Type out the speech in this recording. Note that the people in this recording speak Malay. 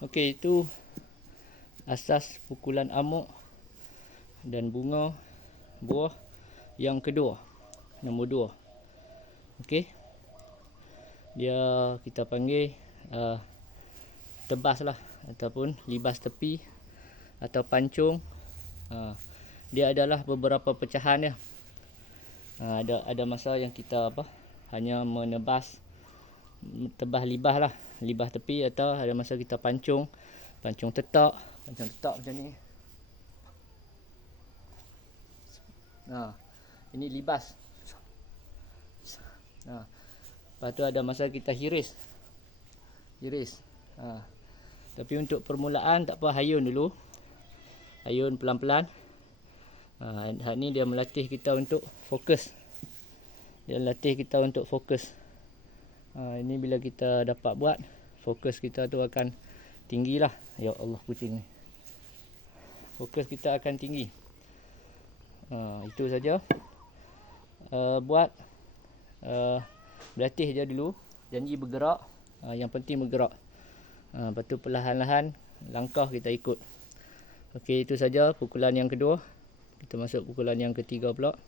Okey, itu asas pukulan amuk dan bunga buah yang kedua, nombor 2. Okey. Dia kita panggil tebas lah, ataupun libas tepi atau pancung. Dia adalah beberapa pecahan dia. Ada masa yang kita hanya menebas tebas libas lah, libas tepi, atau ada masa kita pancung tetak macam ni. Ini libas. Lepas tu ada masa kita hiris. Tapi untuk permulaan tak apa, hayun dulu. Hayun pelan-pelan. Hal ni dia melatih kita untuk fokus. Ini bila kita dapat buat, fokus kita tu akan tinggi lah. Ya Allah, kucing ni. Fokus kita akan tinggi. Itu saja. Buat berlatih je dulu. Janji bergerak. Yang penting bergerak. Lepas tu perlahan-lahan langkah kita ikut. Okey, itu saja pukulan yang kedua. Kita masuk pukulan yang ketiga pula.